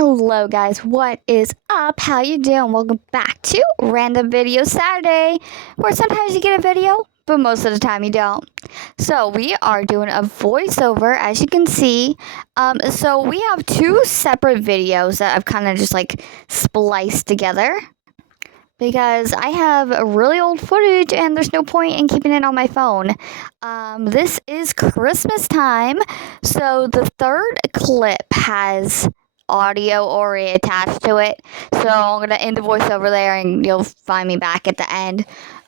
Hello guys, what is up? How you doing? Welcome back to Random Video Saturday, where sometimes you get a video, but most of the time you don't. So we are doing a voiceover, as you can see. So we have two separate videos that I've kind of just like spliced together, because I have really old footage and there's no point in keeping it on my phone. This is Christmas time, so the third clip has audio already attached to it. So I'm going to end the voiceover there and you'll find me back at the end.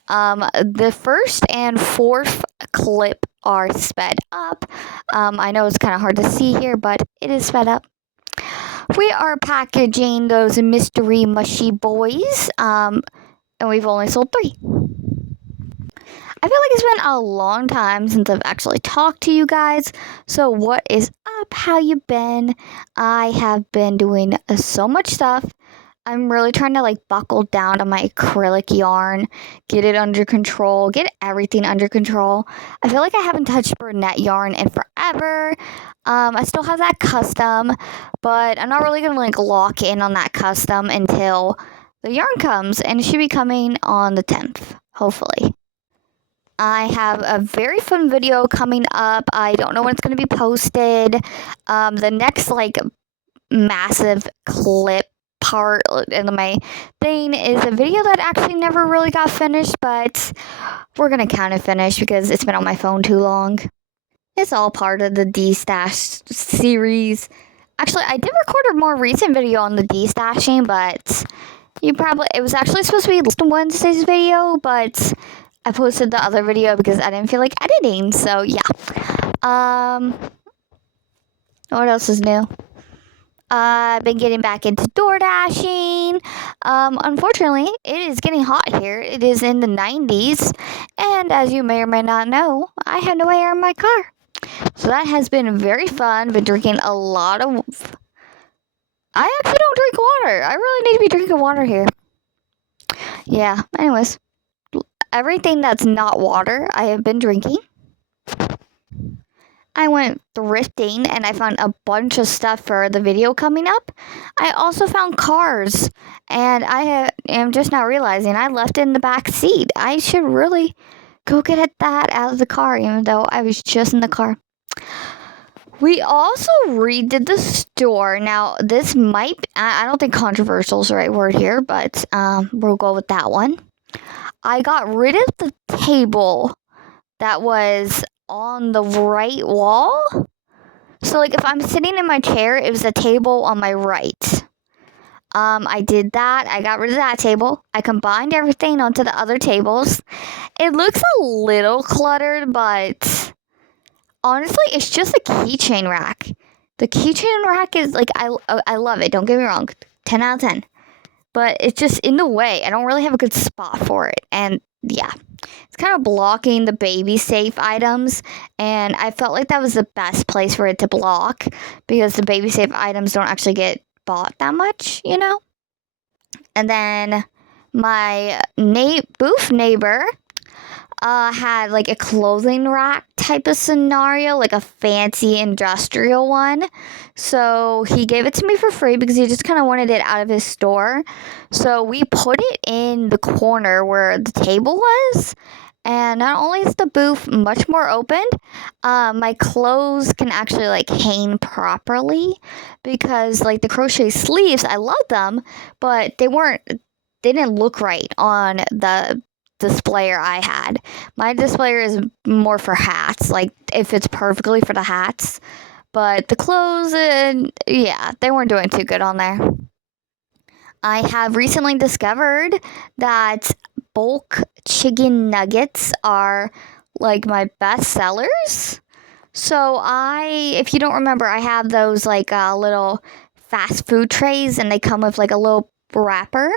The first and fourth clip are sped up. I know it's kind of hard to see here, but it is sped up. We are packaging those mystery mushy boys, and we've only sold 3. I feel like it's been a long time since I've actually talked to you guys. So what is up? How you been? I have been doing so much stuff. I'm really trying to like buckle down on my acrylic yarn, get it under control, get everything under control. I feel like I haven't touched Bernette yarn in forever. I still have that custom, but I'm not really gonna like lock in on that custom until the yarn comes, and it should be coming on the 10th, hopefully. I have a very fun video coming up. I don't know when it's going to be posted. The next like massive clip part in my thing is a video that actually never really got finished, but we're going to kind of finish because it's been on my phone too long. It's all part of the D-Stash series. Actually, I did record a more recent video on the D-Stashing, but it was actually supposed to be Wednesday's video, but I posted the other video because I didn't feel like editing, so yeah. What else is new? I've been getting back into door dashing. Unfortunately, it is getting hot here. It is in the 90s, and as you may or may not know, I had no air in my car. So that has been very fun. Been drinking a lot of... I actually don't drink water. I really need to be drinking water here. Yeah, anyways. Everything that's not water, I have been drinking. I went thrifting and I found a bunch of stuff for the video coming up. I also found cars, and I am just now realizing I left it in the back seat. I should really go get that out of the car, even though I was just in the car. We also redid the store. Now, this might... I don't think controversial is the right word here, but we'll go with that one. I got rid of the table that was on the right wall. So, like, if I'm sitting in my chair, it was a table on my right. I did that. I got rid of that table. I combined everything onto the other tables. It looks a little cluttered, but honestly, it's just a keychain rack. The keychain rack is, like, I love it. Don't get me wrong. 10 out of 10. But it's just in the way. I don't really have a good spot for it. And yeah, it's kind of blocking the baby safe items. And I felt like that was the best place for it to block, because the baby safe items don't actually get bought that much, you know? And then my booth neighbor had like a clothing rack type of scenario, like a fancy industrial one. So he gave it to me for free because he just kind of wanted it out of his store. So we put it in the corner where the table was. And not only is the booth much more open, my clothes can actually like hang properly, because like the crochet sleeves, I love them, but they didn't look right on the displayer I had. My displayer is more for hats, like it fits perfectly for the hats, but the clothes, yeah, they weren't doing too good on there. I have recently discovered that bulk chicken nuggets are like my best sellers. So if you don't remember, I have those like little fast food trays, and they come with like a little wrapper,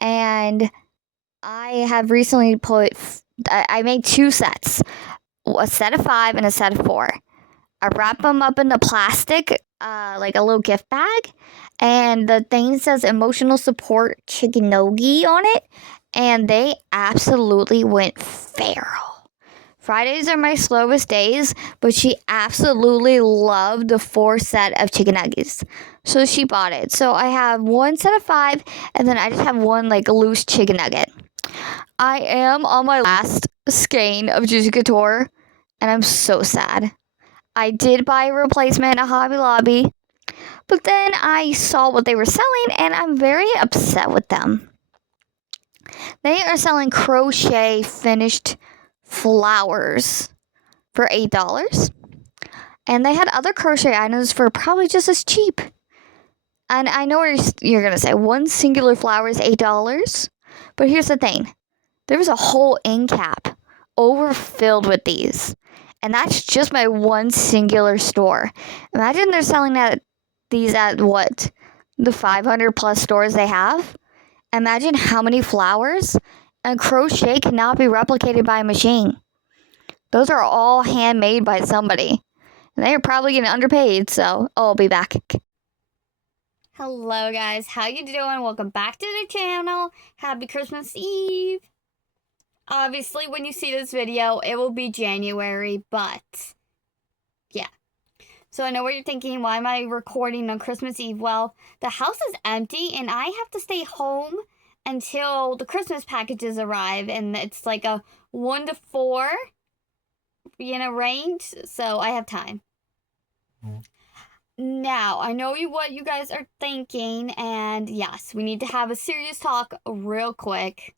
and I have recently I made 2 sets, a set of 5 and a set of 4. I wrap them up in the plastic, like a little gift bag, and the thing says emotional support chickenogi on it, and they absolutely went feral. Fridays are my slowest days, but she absolutely loved the 4 set of chicken nuggets. So she bought it. So I have 1 set of 5, and then I just have one like loose chicken nugget. I am on my last skein of Juicy Couture, and I'm so sad. I did buy a replacement at Hobby Lobby, but then I saw what they were selling, and I'm very upset with them. They are selling crochet finished flowers for $8. And they had other crochet items for probably just as cheap. And I know what you're going to say, one singular flower is $8. But here's the thing. There was a whole end cap overfilled with these. And that's just my one singular store. Imagine they're selling these at what? The 500 plus stores they have? Imagine how many flowers, and crochet cannot be replicated by a machine. Those are all handmade by somebody. And they are probably getting underpaid, so I'll be back. Hello guys, how you doing? Welcome back to the channel. Happy Christmas Eve. Obviously, when you see this video, it will be January, but yeah. So I know what you're thinking, why am I recording on Christmas Eve? Well, the house is empty and I have to stay home until the Christmas packages arrive, and it's like a 1 to 4, range, so I have time. Now, I know what you guys are thinking, and yes, we need to have a serious talk real quick.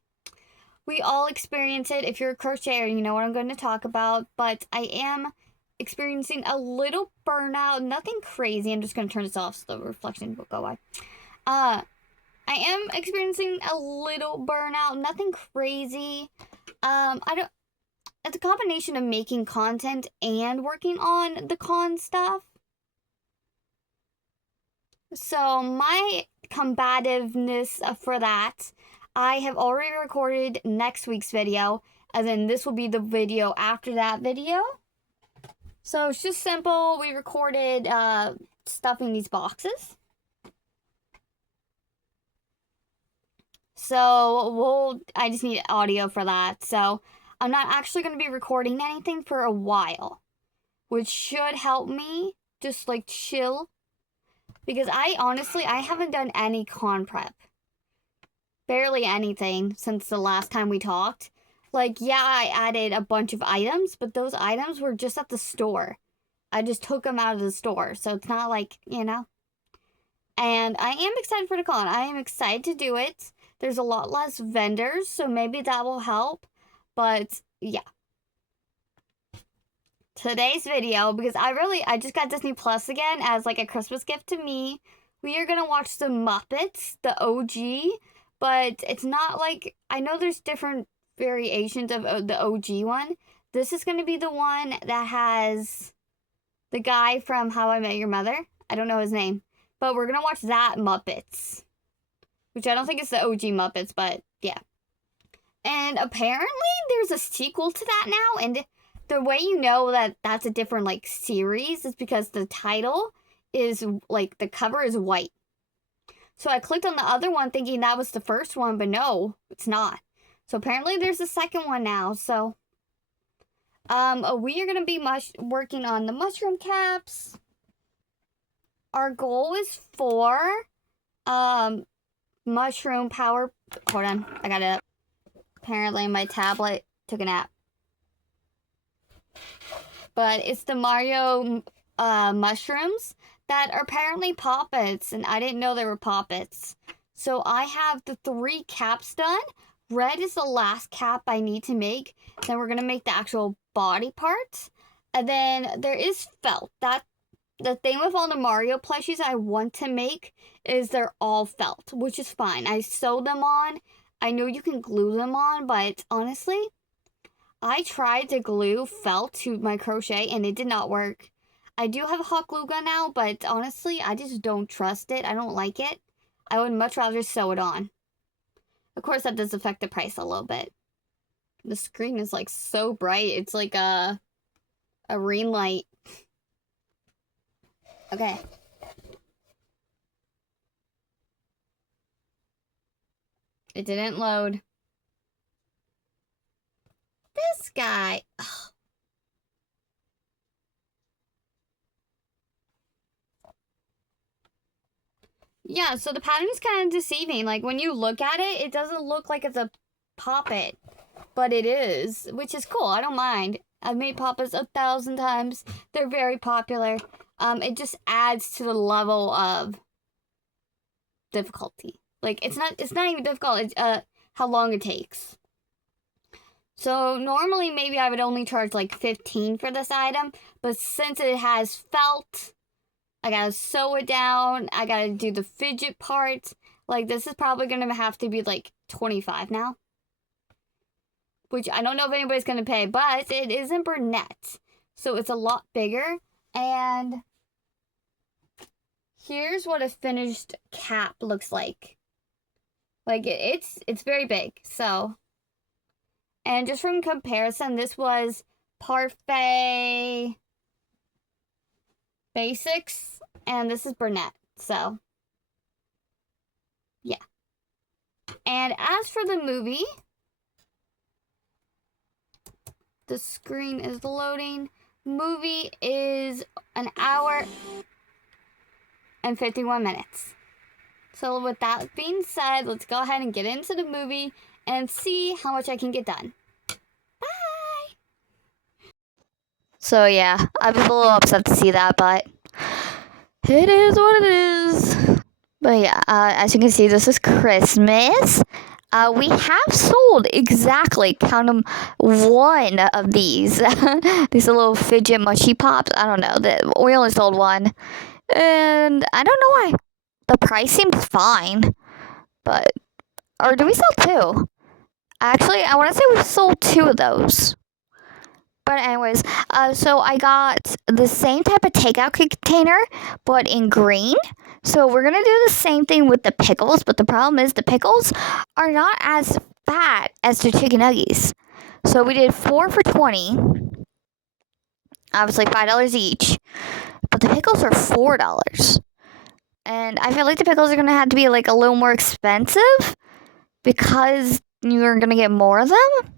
We all experience it. If you're a crocheter, you know what I'm going to talk about, but I am experiencing a little burnout. Nothing crazy. I'm just going to turn this off so the reflection will go away. I am experiencing a little burnout. Nothing crazy. It's a combination of making content and working on the con stuff. So my combativeness for that, I have already recorded next week's video, and then this will be the video after that video. So it's just simple. We recorded stuffing these boxes. So I just need audio for that. So I'm not actually going to be recording anything for a while, which should help me just like chill. Because I haven't done any con prep. Barely anything since the last time we talked. Like, yeah, I added a bunch of items, but those items were just at the store. I just took them out of the store, so it's not like, And I am excited for the con. I am excited to do it. There's a lot less vendors, so maybe that will help. But, yeah. Today's video, because I just got Disney Plus again as like a Christmas gift to me. We are going to watch the Muppets, the OG, but it's not like, I know there's different variations of the OG one. This is going to be the one that has the guy from How I Met Your Mother. I don't know his name, but we're going to watch that Muppets, which I don't think it's the OG Muppets, but yeah. And apparently there's a sequel to that now, and the way you know that that's a different, like, series is because the title is, like, the cover is white. So I clicked on the other one thinking that was the first one, but no, it's not. So apparently there's a second one now, so. We are going to be working on the mushroom caps. Our goal is 4, mushroom power. Hold on, I got it. Apparently my tablet took a nap. But it's the Mario mushrooms that are apparently poppets, and I didn't know they were poppets. So I have the 3 caps done. Red is the last cap I need to make. Then we're going to make the actual body parts. And then there is felt. The thing with all the Mario plushies I want to make is they're all felt, which is fine. I sewed them on. I know you can glue them on, but honestly, I tried to glue felt to my crochet and it did not work. I do have a hot glue gun now, but honestly, I just don't trust it. I don't like it. I would much rather sew it on. Of course, that does affect the price a little bit. The screen is like so bright. It's like a ring light. Okay. It didn't load. This guy. Ugh. Yeah, so the pattern is kind of deceiving. Like, when you look at it, it doesn't look like it's a poppet, but it is, which is cool. I don't mind. I've made poppets 1,000 times. They're very popular. It just adds to the level of difficulty. Like, it's not even difficult. It's how long it takes. So normally maybe I would only charge like 15 for this item, but since it has felt, I gotta sew it down, I gotta do the fidget part. Like, this is probably gonna have to be like 25 now. Which I don't know if anybody's gonna pay, but it is in Bernat. So it's a lot bigger. And here's what a finished cap looks like. Like, it's very big, so. And just from comparison, this was Parfait Basics, and this is Bernat, so. Yeah. And as for the movie, the screen is loading. Movie is 1 hour and 51 minutes. So with that being said, let's go ahead and get into the movie and see how much I can get done. Bye! So yeah, I was a little upset to see that, but it is what it is. But yeah, as you can see, this is Christmas. We have sold exactly, count them, one of these. These little fidget mushy pops. I don't know. We only sold one. And I don't know why. The price seems fine. But, or do we sell two? Actually, I want to say we sold two of those. But anyways, so I got the same type of takeout container, but in green. So we're going to do the same thing with the pickles, but the problem is the pickles are not as fat as the chicken nuggies. So we did 4 for $20. Obviously $5 each. But the pickles are $4. And I feel like the pickles are going to have to be like a little more expensive because you're going to get more of them.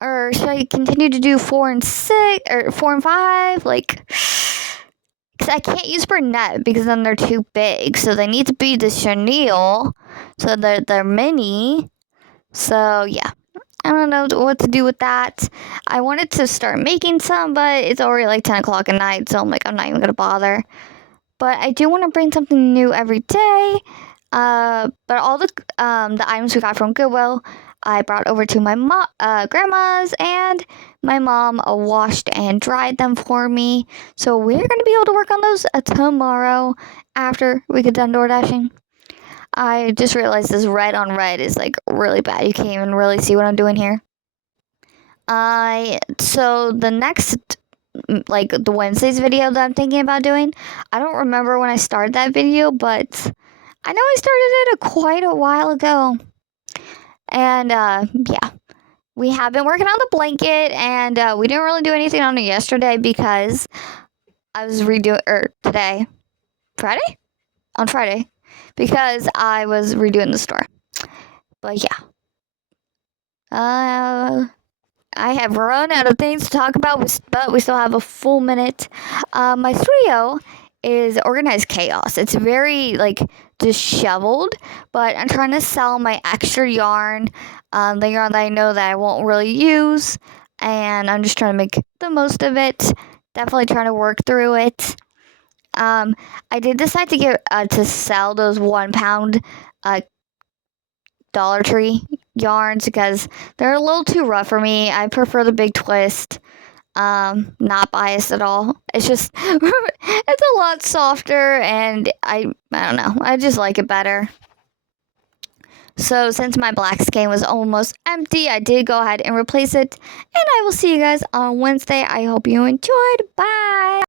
Or should I continue to do 4 and 6 or 4 and 5? Like, because I can't use Bernat because then they're too big. So they need to be the chenille. So they're mini. So yeah, I don't know what to do with that. I wanted to start making some, but it's already like 10 o'clock at night. So I'm like, I'm not even gonna bother. But I do want to bring something new every day. But all the items we got from Goodwill, I brought over to my grandma's, and my mom washed and dried them for me. So we're going to be able to work on those tomorrow after we get done door dashing. I just realized this red on red is like really bad. You can't even really see what I'm doing here. So the next, like the Wednesday's video that I'm thinking about doing, I don't remember when I started that video, but I know I started it quite a while ago. And, yeah, we have been working on the blanket, and we didn't really do anything on it yesterday because I was today, Friday? On Friday, because I was redoing the store. But, yeah. I have run out of things to talk about, but we still have a full minute. My studio is organized chaos. It's very, like, disheveled, but I'm trying to sell my extra yarn, the yarn that I know that I won't really use, and I'm just trying to make the most of it. Definitely trying to work through it. I did decide to get to sell those 1 pound Dollar Tree yarns because they're a little too rough for me. I prefer the big twist. Not biased at all. It's just it's a lot softer, and I don't know. I just like it better. So since my black skein was almost empty, I did go ahead and replace it. And I will see you guys on Wednesday. I hope you enjoyed. Bye.